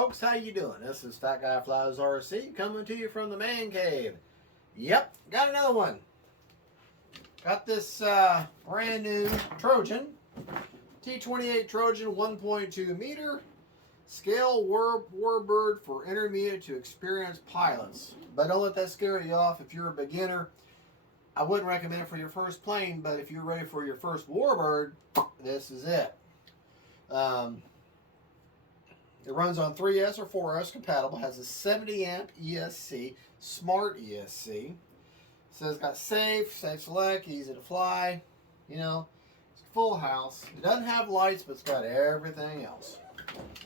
folks, how you doing? This is Fat Guy Flies RC coming to you from the man cave. Yep, got another one. Got this brand new Trojan, T28 Trojan 1.2 meter scale warbird for intermediate to experienced pilots. But don't let that scare you off. If you're a beginner, I wouldn't recommend it for your first plane, but if you're ready for your first warbird, this is it. It runs on 3S or 4S compatible, has a 70 amp ESC, smart ESC. Says it's got safe select, easy to fly, you know, it's a full house. It doesn't have lights, but it's got everything else.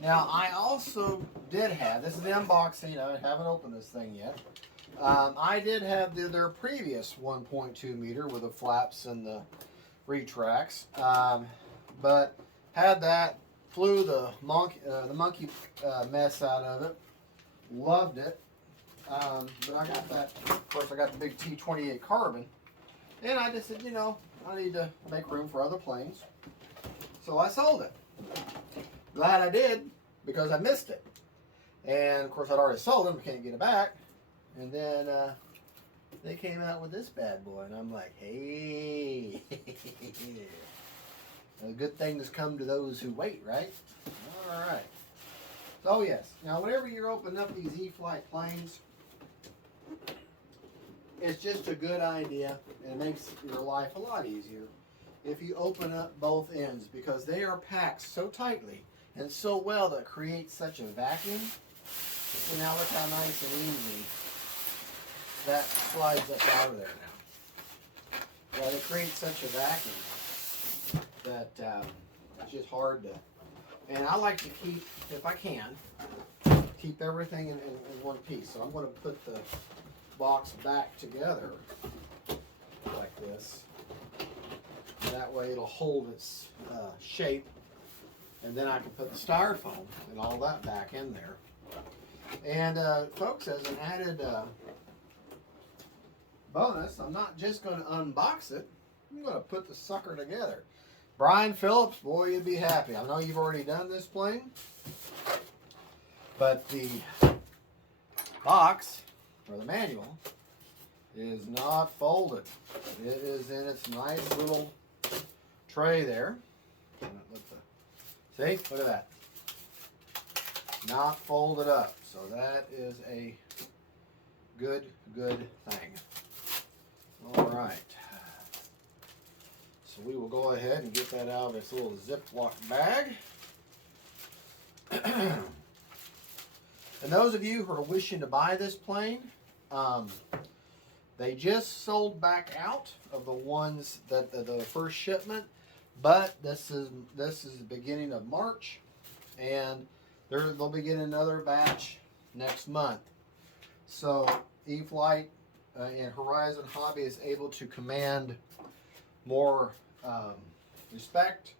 Now, I also did have, this is the unboxing, I haven't opened this thing yet. I did have their previous 1.2 meter with the flaps and the retracts, but had that, flew the monkey mess out of it, loved it, but I got that, of course I got the big T28 carbon, and I just said, you know, I need to make room for other planes, so I sold it. Glad I did, because I missed it, and of course I'd already sold it, we can't get it back, and then they came out with this bad boy, and I'm like, hey. A good thing has come to those who wait, right? All right. So yes, now whenever you're opening up these E-flite planes, it's just a good idea, and it makes your life a lot easier if you open up both ends, because they are packed so tightly and so well that it creates such a vacuum. So now look how nice and easy that slides up out of there now. Yeah, they create such a vacuum that it's just hard to, and I like to keep, if I can, keep everything in one piece. So I'm going to put the box back together like this. That way it'll hold its shape, and then I can put the styrofoam and all that back in there. And folks, as an added bonus, I'm not just going to unbox it, I'm going to put the sucker together. Brian Phillips, boy, you'd be happy. I know you've already done this plane, but the box, or the manual, is not folded. It is in its nice little tray there. See, look at that. Not folded up. So that is a good thing. All right. So we will go ahead and get that out of this little Ziploc bag. And those of you who are wishing to buy this plane, they just sold back out of the ones that the first shipment, but this is the beginning of March, and they'll be getting another batch next month. So E-flite and Horizon Hobby is able to command more respect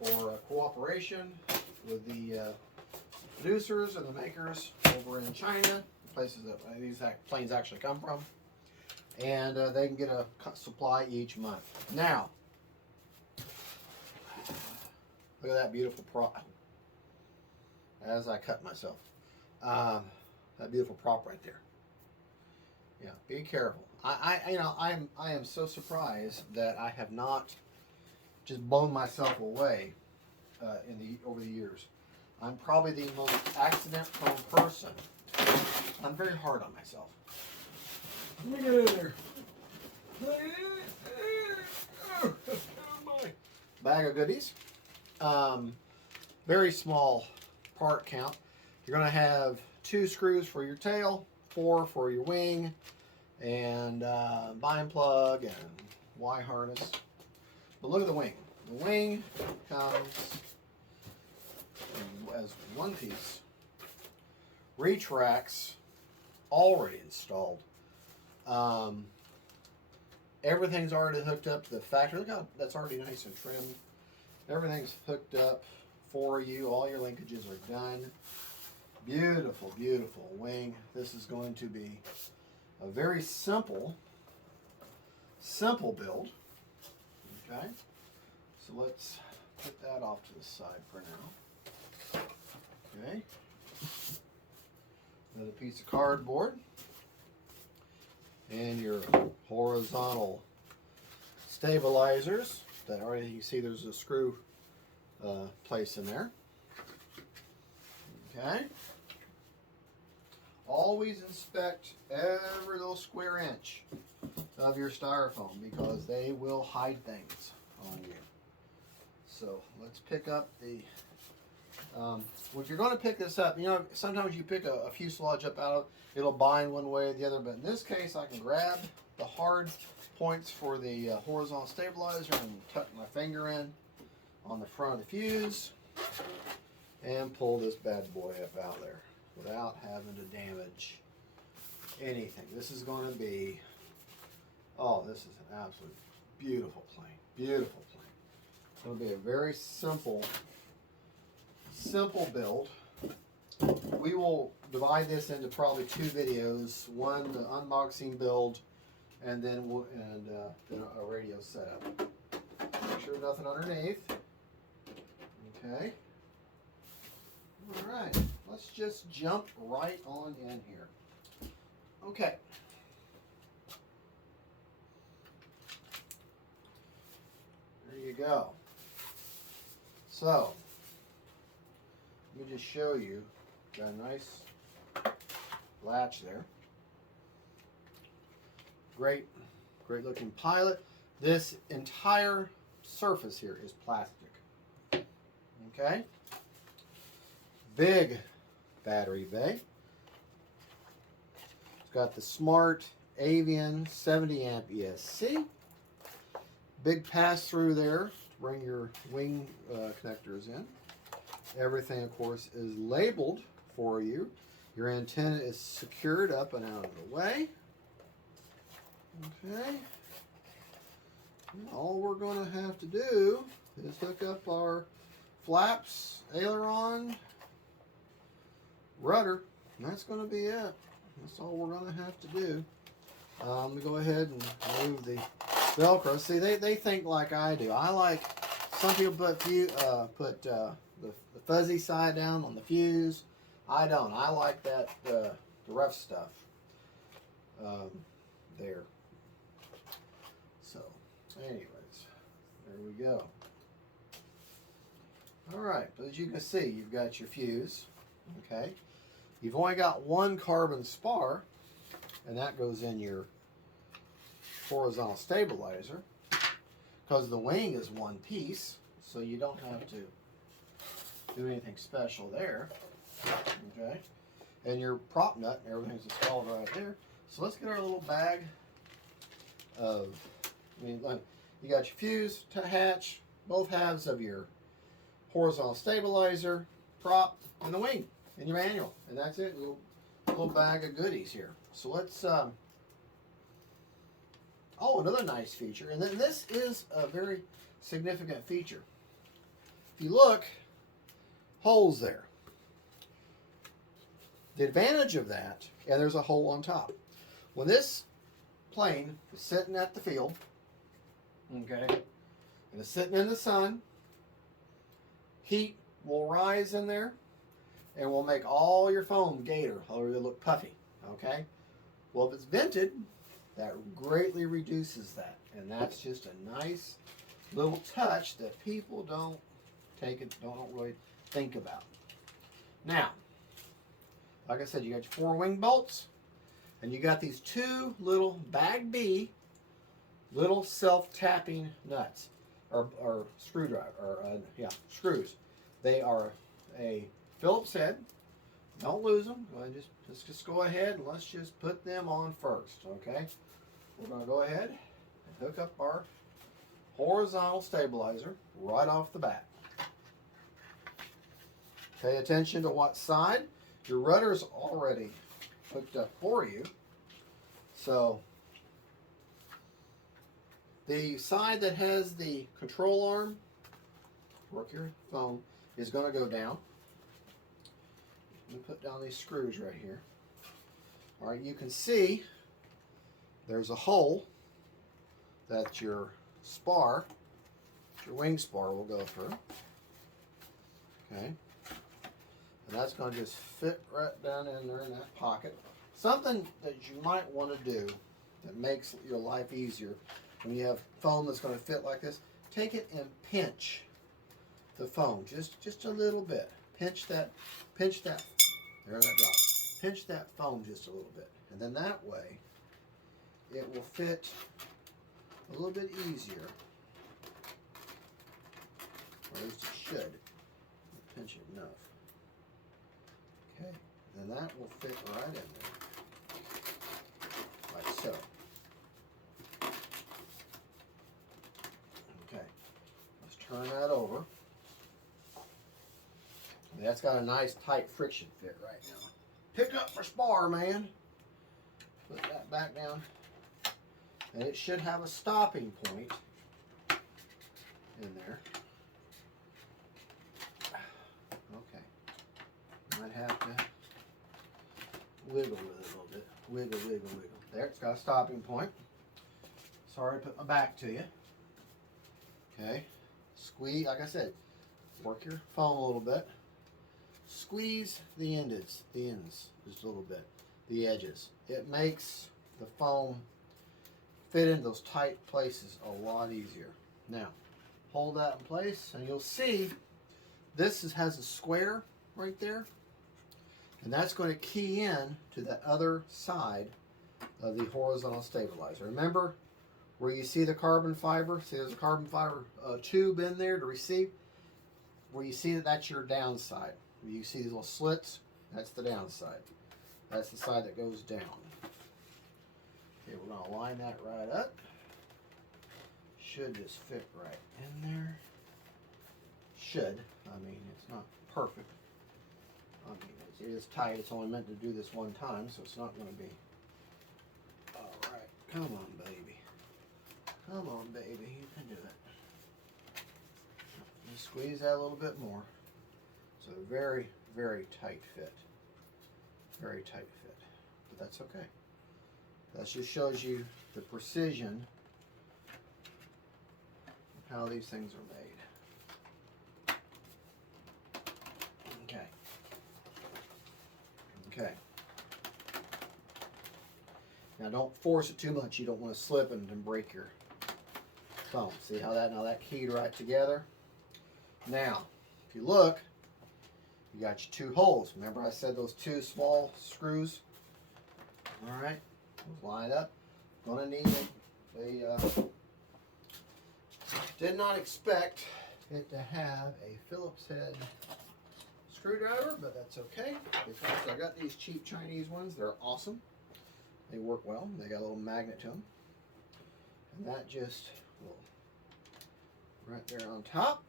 or cooperation with the producers and the makers over in China, places that these planes actually come from, and they can get a supply each month. Now, look at that beautiful prop. As I cut myself, that beautiful prop right there. Yeah, be careful. I am so surprised that I have not just blown myself away over the years. I'm probably the most accident-prone person. I'm very hard on myself. Let me get in there. Oh, my bag of goodies. Very small part count. You're going to have 2 screws for your tail, 4 for your wing, and bind plug and Y harness. But look at the wing. The wing comes as one piece. Retracts already installed. Everything's already hooked up to the factory. Look how that's already nice and trimmed. Everything's hooked up for you. All your linkages are done. Beautiful, beautiful wing. This is going to be a very simple build. Okay, so let's put that off to the side for now. Okay, Another piece of cardboard. And your horizontal stabilizers. That already, you see there's a screw place in there. Okay. Always inspect every little square inch of your styrofoam because they will hide things on you. So let's pick up the, if you're going to pick this up, you know, sometimes you pick a fuselage up out of it, it'll bind one way or the other, but in this case I can grab the hard points for the horizontal stabilizer and tuck my finger in on the front of the fuse and pull this bad boy up out of there without having to damage anything. This is going to be, oh, this is an absolute beautiful plane. Beautiful plane. It's going to be a very simple build. We will divide this into probably 2 videos. One, the unboxing build, and then then a radio setup. Make sure nothing underneath. Okay. All right. Let's just jump right on in here. Okay. There you go. So, let me just show you. Got a nice latch there. Great looking pilot. This entire surface here is plastic. Okay. Big battery bay. It's got the smart Avian 70 amp ESC. Big pass through there to bring your wing connectors in. Everything, of course, is labeled for you. Your antenna is secured up and out of the way. Okay. And all we're going to have to do is hook up our flaps, aileron, rudder, and that's going to be it. That's all we're going to have to do. Let me go ahead and remove the Velcro. See, they think like I do. I like, some people put the fuzzy side down on the fuse. I don't. I like that the rough stuff there. So, anyways, there we go. All right, but as you can see, you've got your fuse. Okay, you've only got one carbon spar, and that goes in your horizontal stabilizer because the wing is one piece, so you don't have to do anything special there. Okay, and your prop nut and everything's installed right there. So let's get our little bag of, you got your fuse to hatch, both halves of your horizontal stabilizer, prop, and the wing, and your manual, and that's it. Little bag of goodies here. So let's. Oh, another nice feature, and then this is a very significant feature. If you look, holes there. The advantage of that, and there's a hole on top. When this plane is sitting at the field, okay, and it's sitting in the sun, heat will rise in there and will make all your foam gator, or it'll look puffy, okay? Well, if it's vented, that greatly reduces that, and that's just a nice little touch that people don't really think about. Now, like I said, you got your 4 wing bolts, and you got these 2 little bag B little self-tapping nuts, or screwdriver, or screws. They are a Phillips head. Don't lose them. Let's just go ahead and let's just put them on first, okay? We're going to go ahead and hook up our horizontal stabilizer right off the bat. Pay attention to what side. Your rudder's already hooked up for you. So the side that has the control arm, work your phone, is going to go down. Let me put down these screws right here. All right, you can see there's a hole that your spar, your wing spar, will go through. Okay. And that's going to just fit right down in there in that pocket. Something that you might want to do that makes your life easier when you have foam that's going to fit like this, take it and pinch the foam just a little bit. Pinch that, there that drops. Pinch that foam just a little bit. And then that way, it will fit a little bit easier. Or at least it should. Pinch it enough. Okay, then that will fit right in there. Like so. Okay, let's turn that over. That's got a nice tight friction fit right now. Pick up my spar, man. Put that back down. And it should have a stopping point in there. Okay. Might have to wiggle with it a little bit. Wiggle, wiggle, wiggle. There, it's got a stopping point. Sorry to put my back to you. Okay. Squeeze, like I said, work your foam a little bit. Squeeze the ends just a little bit, the edges. It makes the foam fit in those tight places a lot easier. Now, hold that in place, and you'll see this has a square right there, and that's going to key in to the other side of the horizontal stabilizer. Remember where you see the carbon fiber? See, there's a carbon fiber tube in there to receive. Where you see that, that's your downside. You see these little slits, that's the downside. That's the side that goes down. Okay, we're going to line that right up. Should just fit right in there. Should. I mean, it's not perfect. I mean, it is tight. It's only meant to do this one time, so it's not going to be. All right. Come on, baby. Come on, baby. You can do it. Just squeeze that a little bit more. So very, very tight fit. Very tight fit. But that's okay. That just shows you the precision of how these things are made. Okay. Okay. Now don't force it too much. You don't want to slip and break your foam. See how that, now that keyed right together? Now, if you look, you got your two holes. Remember I said those two small screws? All right, line up. Gonna need did not expect it to have a Phillips head screwdriver, but that's okay because I got these cheap Chinese ones. They're awesome. They work well. They got a little magnet to them, and that just will right there on top.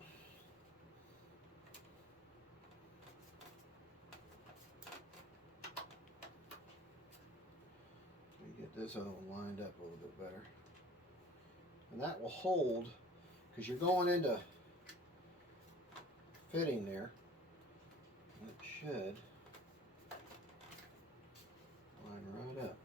Get this other one lined up a little bit better, and that will hold because you're going into fitting there. It should line right up.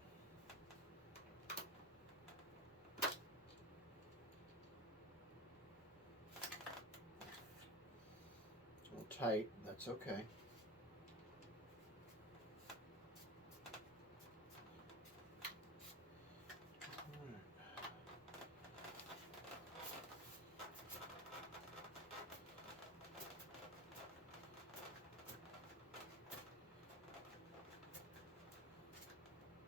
It's a little tight. That's okay.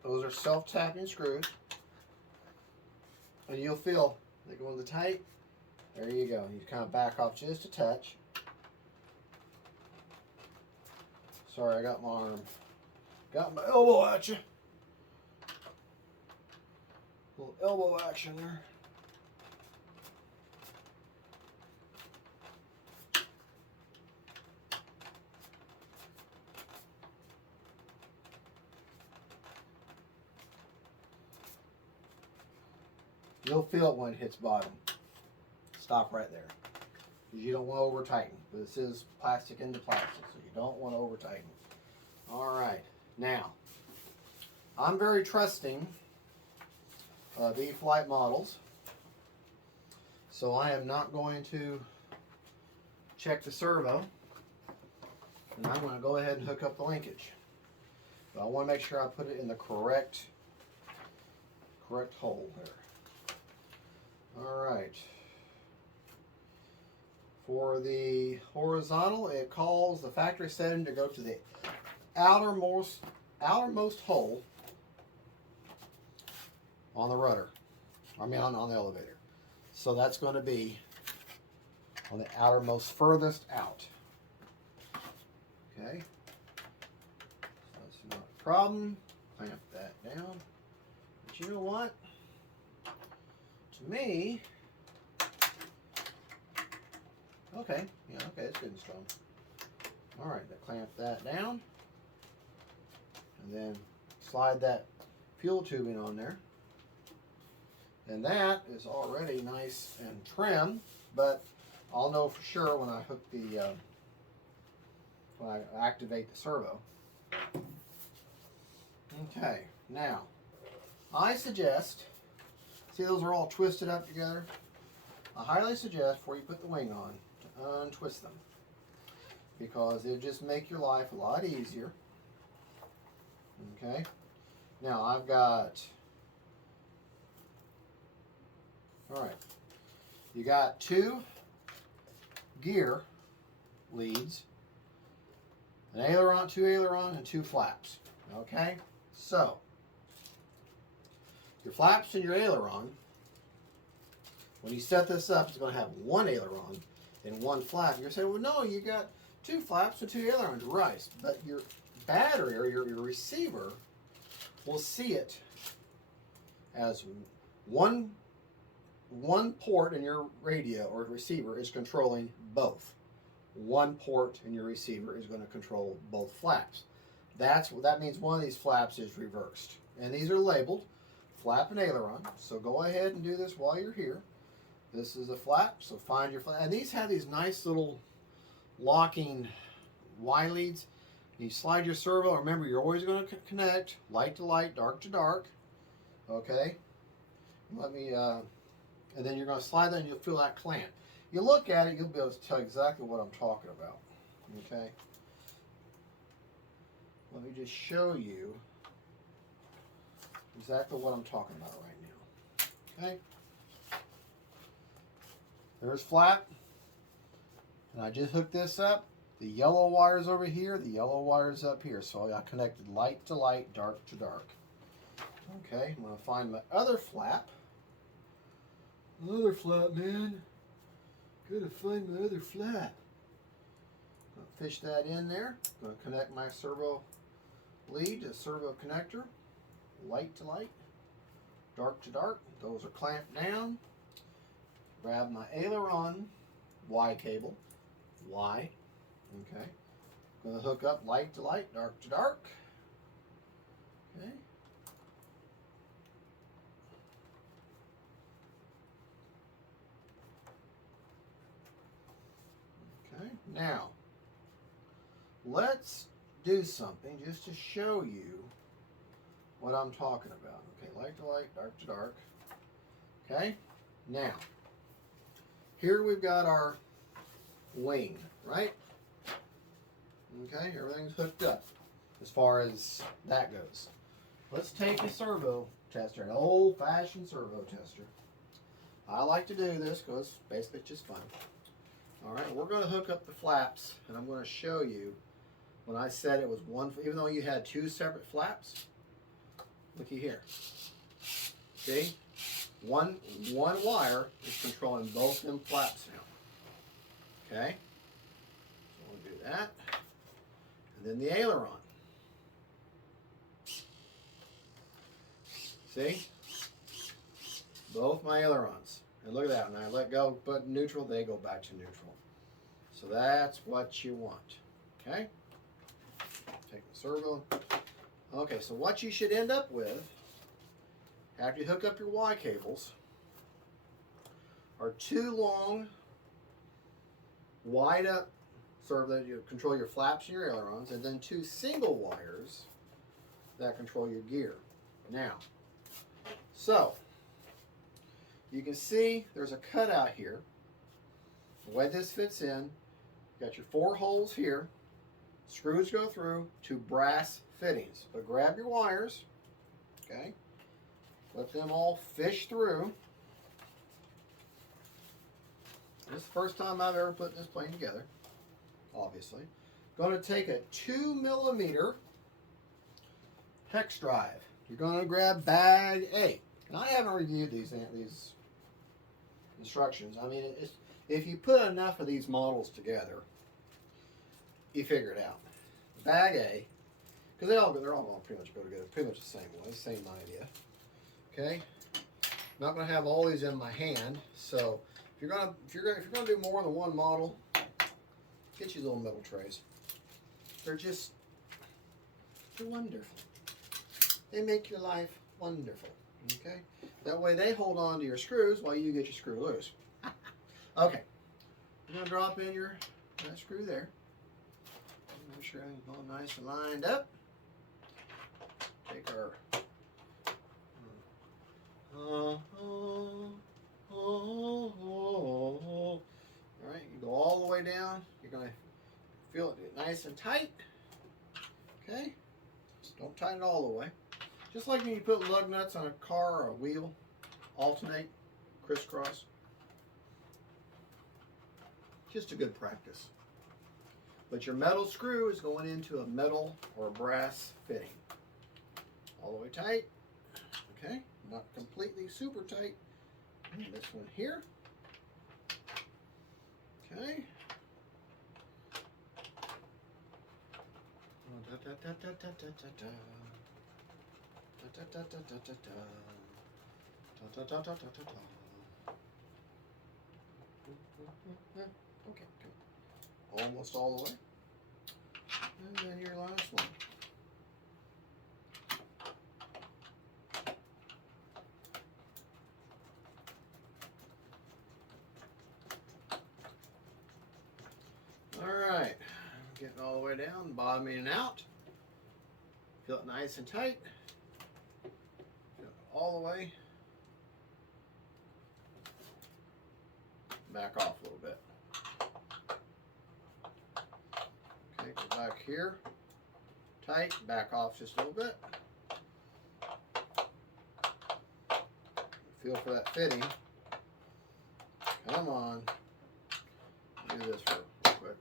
Those are self-tapping screws, and you'll feel they go in the tight. There you go. You kind of back off just a touch. Sorry, I got my arm, got my elbow at you. Little elbow action there. You'll feel it when it hits bottom. Stop right there. Because you don't want to over tighten. This is plastic into plastic, so you don't want to over tighten. Alright, now, I'm very trusting of E-flite models. So I am not going to check the servo. And I'm going to go ahead and hook up the linkage. But I want to make sure I put it in the correct hole there. Alright. For the horizontal, it calls the factory setting to go to the outermost hole on the rudder. I mean on the elevator. So that's going to be on the outermost furthest out. Okay. So that's not a problem. Clamp that down. But you know what? To me, okay, yeah, okay, it's good and strong. All right, clamp that down, and then slide that fuel tubing on there. And that is already nice and trim, but I'll know for sure when I hook the, when I activate the servo. Okay, now, I suggest, see those are all twisted up together? I highly suggest before you put the wing on to untwist them, because it'll just make your life a lot easier. Okay, now I've got, all right, you got 2 gear leads, an aileron, 2 aileron, and 2 flaps. Okay, so your flaps and your aileron, when you set this up, it's going to have 1 aileron and 1 flap. You're saying, well, no, you got 2 flaps and 2 ailerons. Right, but your battery or your receiver will see it as one port in your radio or receiver is controlling both. 1 port in your receiver is going to control both flaps. That means one of these flaps is reversed. And these are labeled flap and aileron. So go ahead and do this while you're here. This is a flap, so find your flap. And these have these nice little locking Y leads. You slide your servo. Remember, you're always going to connect light to light, dark to dark. Okay? Let me, and then you're going to slide that and you'll feel that clamp. You look at it, you'll be able to tell exactly what I'm talking about. Okay? Let me just show you exactly what I'm talking about right now. Okay? There's flap. And I just hooked this up. The yellow wire's over here, the yellow wire's up here. So I connected light to light, dark to dark. Okay, I'm going to find my other flap. Other flap, man. Gotta find my other flap. Gonna fish that in there. Gonna connect my servo lead to servo connector. Light to light, dark to dark. Those are clamped down. Grab my aileron Y cable. Y. Okay. Gonna hook up light to light, dark to dark. Okay. Okay. Now, let's do something just to show you what I'm talking about. Okay, light to light, dark to dark. Okay. Now, here we've got our wing, right? Okay, everything's hooked up as far as that goes. Let's take a servo tester, an old-fashioned servo tester. I like to do this because basically it's just fun. All right, we're going to hook up the flaps, and I'm going to show you when I said it was one, even though you had 2 separate flaps. Looky here. See? One wire is controlling both them flaps now. Okay? So we'll do that. And then the aileron. See? Both my ailerons. And look at that. When I let go, but neutral, they go back to neutral. So that's what you want. Okay? Take the servo. Okay, so what you should end up with, after you hook up your Y cables, are 2 long, wide up, so that you control your flaps and your ailerons, and then 2 single wires that control your gear. Now, so, you can see there's a cutout here. The way this fits in, you got your 4 holes here, Screws go through to brass fittings. But grab your wires, okay? Let them all fish through. This is the first time I've ever put this plane together, obviously. Going to take a 2mm hex drive. You're going to grab bag A. And I haven't reviewed these instructions. I mean, if you put enough of these models together, you figure it out. Bag A, because they're all going to pretty much go together, pretty much the same way, same idea. Okay, I'm not going to have all these in my hand, so if you're going to do more than one model, get you little metal trays. They're wonderful. They make your life wonderful. Okay, that way they hold on to your screws while you get your screw loose. Okay, you're going to drop in your screw there. Make sure everything's all nice and lined up. Take our alright, you go all the way down. You're going to feel it nice and tight. Okay? Just don't tighten it all the way. Just like when you put lug nuts on a car or a wheel. Alternate, crisscross. Just a good practice. But your metal screw is going into a metal or a brass fitting. All the way tight. Okay? Not completely super tight. And this one here. Okay. Okay, good. Almost all the way. And then your last one. Alright, getting all the way down, bottoming and out. Feel it nice and tight. Feel it all the way. Back off a little bit. Okay, go back here. Tight, back off just a little bit. Feel for that fitting. Come on. Do this real quick.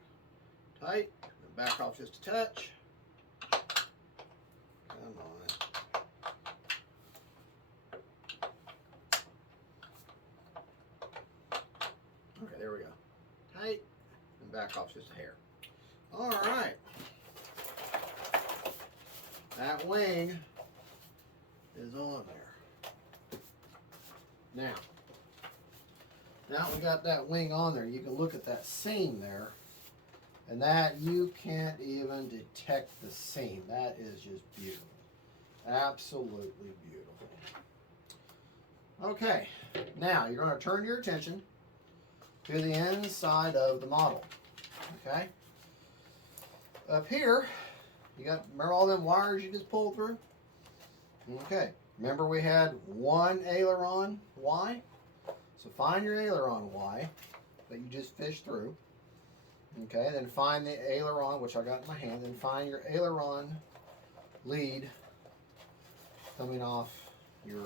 Tight, and back off just a touch. Come on. Okay, there we go. Tight, and back off just a hair. All right. That wing is on there. Now we got that wing on there, you can look at that seam there, and that you can't even detect the seam. That is just beautiful. Absolutely beautiful. Okay, now you're going to turn your attention to the inside of the model. Okay? Up here, remember all them wires you just pulled through? Okay, remember we had one aileron Y? So find your aileron Y that you just fished through. Okay, then find the aileron, which I got in my hand, then find your aileron lead coming off your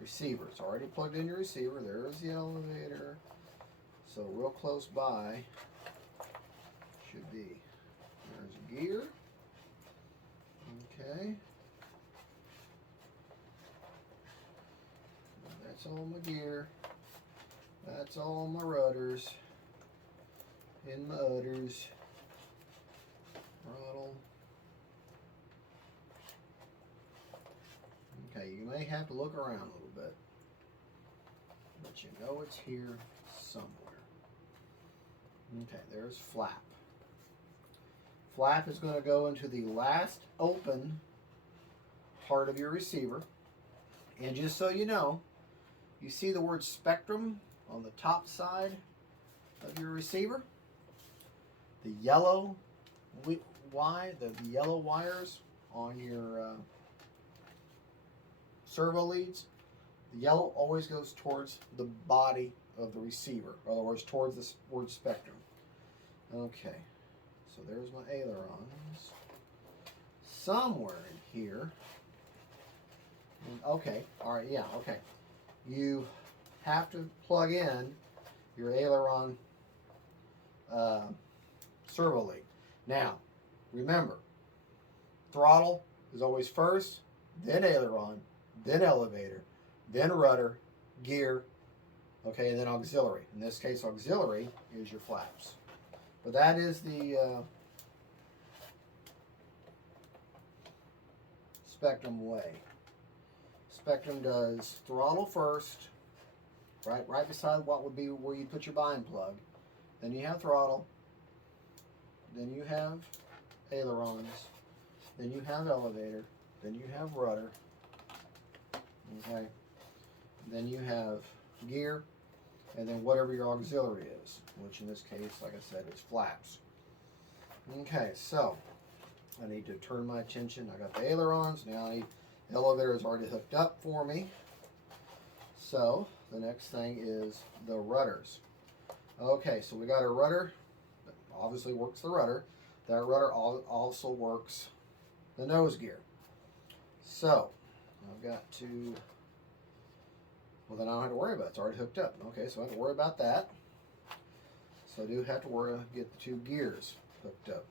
receiver. It's already plugged in your receiver. There's the elevator. So real close by should be. There's a gear. Okay. That's all my gear. That's all my rudders. And my udders. Throttle. Okay, you may have to look around a little bit, but you know it's here somewhere. Okay, there's flap. Flap is going to go into the last open part of your receiver. And just so you know, you see the word spectrum on the top side of your receiver? The yellow the yellow wires on your servo leads, the yellow always goes towards the body of the receiver, in other words, towards the word spectrum. Okay, So there's my ailerons. Somewhere in here. Okay, all right, yeah, okay. You have to plug in your aileron servo lead. Now, remember, throttle is always first, then aileron, then elevator, then rudder, gear, okay, and then auxiliary. In this case, auxiliary is your flaps. But that is the Spectrum way. Spectrum does throttle first, right beside what would be where you put your bind plug. Then you have throttle. Then you have ailerons. Then you have elevator. Then you have rudder. Okay. Then you have gear, and then whatever your auxiliary is, which in this case, like I said, is flaps. Okay, so I need to turn my attention. I got the ailerons. Now I need, the elevator is already hooked up for me. So the next thing is the rudders. Okay, so we got a rudder that obviously works the rudder. That rudder also works the nose gear. So I've got to, well, then I don't have to worry about it. It's already hooked up. Okay, so I don't have to worry about that. So I do have to worry to get the two gears hooked up.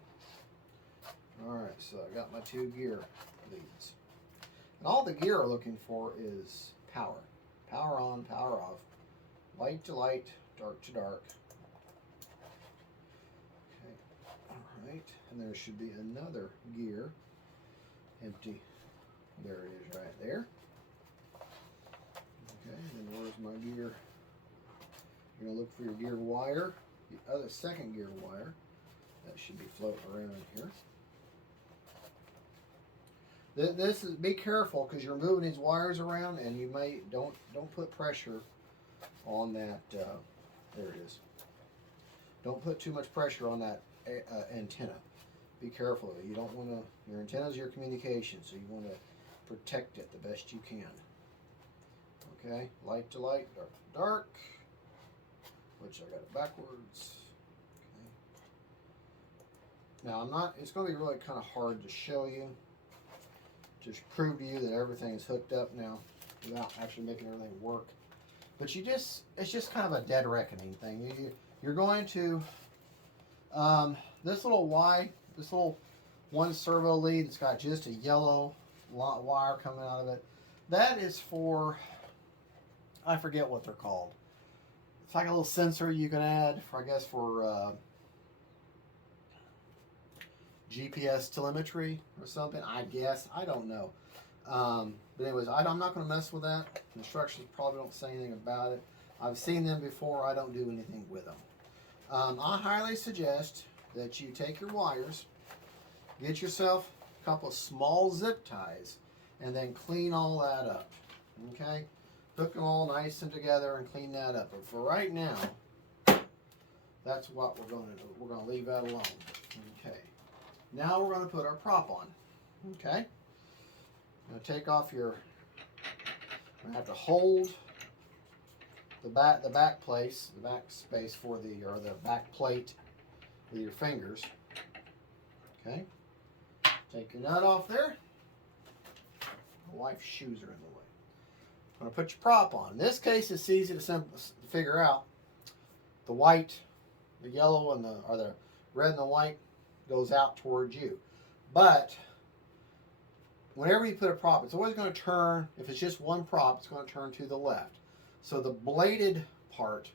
Alright, so I got my two gear leads. And all the gear we're looking for is power. Power on, power off. Light to light, dark to dark. Okay, alright. And there should be another gear. Empty. There it is right there. Okay, and then where's my gear? You're going to look for your gear wire. The other second gear wire. That should be floating around here. This is, be careful because you're moving these wires around, and you may don't put pressure on that. There it is. Don't put too much pressure on that antenna. Be careful of it. You don't want to. Your antenna is your communication, so you want to protect it the best you can. Okay, light to light, dark to dark. Which I got it backwards. Okay. Now I'm not. It's going to be really kind of hard to show you. Just prove to you that everything is hooked up now without actually making everything work. But you just, it's just kind of a dead reckoning thing. You're going to, this little one servo lead that's got just a yellow wire coming out of it. That is for, I forget what they're called. It's like a little sensor you can add for, I guess, for GPS telemetry or something, I guess. I don't know. But anyways, I'm not going to mess with that. The instructions probably don't say anything about it. I've seen them before. I don't do anything with them. I highly suggest that you take your wires, get yourself a couple of small zip ties, and then clean all that up. Okay? Hook them all nice and together and clean that up. But for right now, that's what we're going to do. We're going to leave that alone. Okay. Now we're going to put our prop on. Okay? I'm going to take off your, I'm going to have to hold the back place, the back space for the, or the back plate with your fingers. Okay? Take your nut off there. My wife's shoes are in the way. I'm going to put your prop on. In this case, it's easy to figure out. The white, the yellow, and or the red and the white goes out towards you. But whenever you put a prop, it's always going to turn, if it's just one prop, it's going to turn to the left. So the bladed part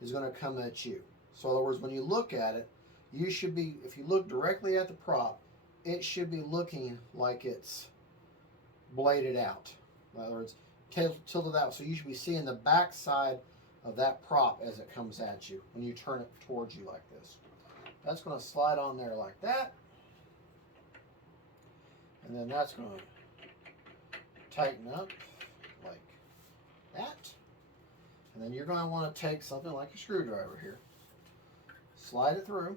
is going to come at you. So in other words, when you look at it, you should be, if you look directly at the prop, it should be looking like it's bladed out. In other words, tilted out. So you should be seeing the back side of that prop as it comes at you when you turn it towards you like this. That's going to slide on there like that. And then that's going to tighten up like that. And then you're going to want to take something like a screwdriver here. Slide it through.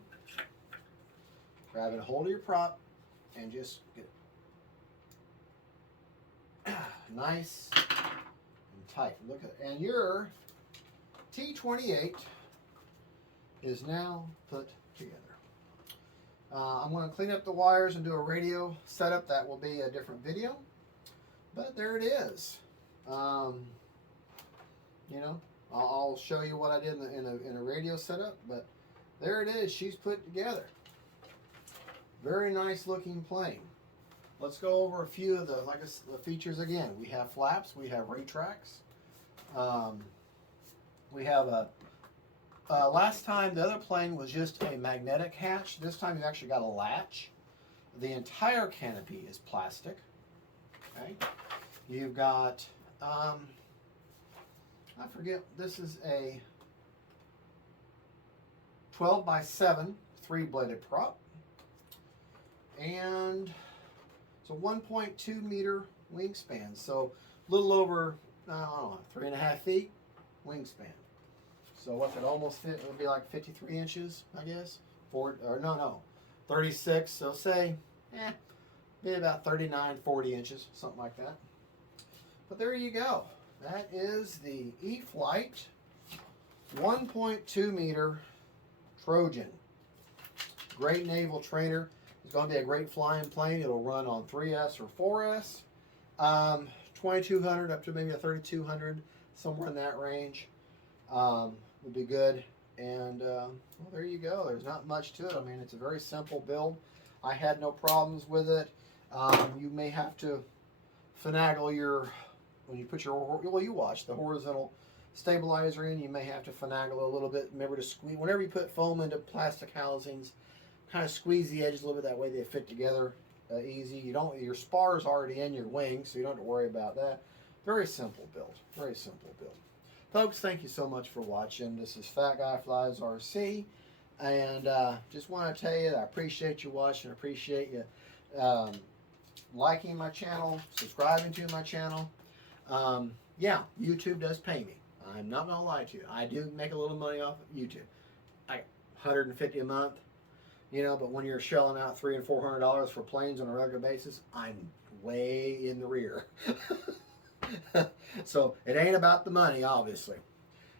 Grab a hold of your prop and just get it nice and tight. Look at it. And your T28 is now put together. I'm going to clean up the wires and do a radio setup. That will be a different video. But there it is. You know, I'll show you what I did in a radio setup. But there it is. She's put together. Very nice looking plane. Let's go over a few of the features again. We have flaps. We have retracts. We have a last time the other plane was just a magnetic hatch. This time you actually got a latch. The entire canopy is plastic. Okay. You've got I forget, this is a 12 by 7 3-bladed prop. And it's a 1.2 meter wingspan. So a little over, I don't know, 3.5 feet wingspan. So what's it almost fit? It would be like 53 inches, I guess. 36. So say, maybe about 39, 40 inches, something like that. But there you go. That is the E-flite 1.2 meter Trojan. Great naval trainer. It's going to be a great flying plane. It'll run on 3S or 4S. 2200 up to maybe a 3200, somewhere in that range. Would be good. And well, there you go. There's not much to it. I mean, it's a very simple build. I had no problems with it. You may have to finagle your, when you put your, well, you watch the horizontal stabilizer in, you may have to finagle a little bit. Remember to squeeze, whenever you put foam into plastic housings, kind of squeeze the edges a little bit, that way they fit together easy. You don't, your spar is already in your wing, so you don't have to worry about that. Very simple build. Very simple build. Folks, thank you so much for watching. This is Fat Guy Flies RC, and just want to tell you that I appreciate you watching. I appreciate you liking my channel, subscribing to my channel. Yeah, YouTube does pay me. I'm not gonna lie to you. I do make a little money off of YouTube. Like $150 a month, you know. But when you're shelling out $300 and $400 for planes on a regular basis, I'm way in the rear. So it ain't about the money, obviously.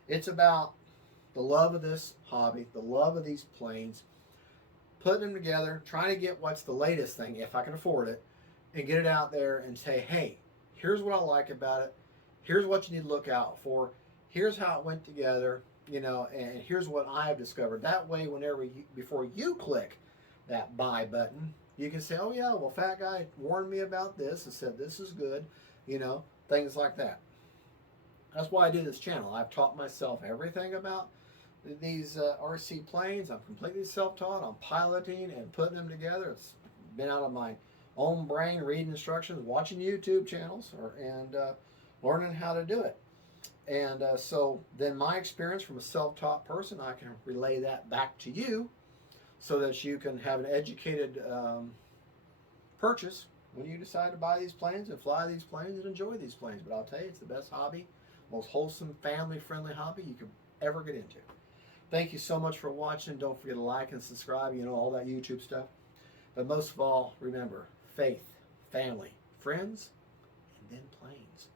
It's about the love of this hobby, the love of these planes, putting them together, trying to get what's the latest thing, if I can afford it, and get it out there and say, hey, here's what I like about it. Here's what you need to look out for. Here's how it went together, you know, and here's what I've discovered. That way, whenever you, before you click that buy button, you can say, oh yeah, well, Fat Guy warned me about this and said this is good, you know, things like that. That's why I do this channel. I've taught myself everything about these RC planes. I'm completely self-taught. I'm piloting and putting them together. It's been out of my own brain, reading instructions, watching YouTube channels, and learning how to do it. And so then my experience from a self-taught person, I can relay that back to you so that you can have an educated purchase when you decide to buy these planes and fly these planes and enjoy these planes. But I'll tell you, it's the best hobby, most wholesome, family-friendly hobby you could ever get into. Thank you so much for watching. Don't forget to like and subscribe, you know, all that YouTube stuff. But most of all, remember, faith, family, friends, and then planes.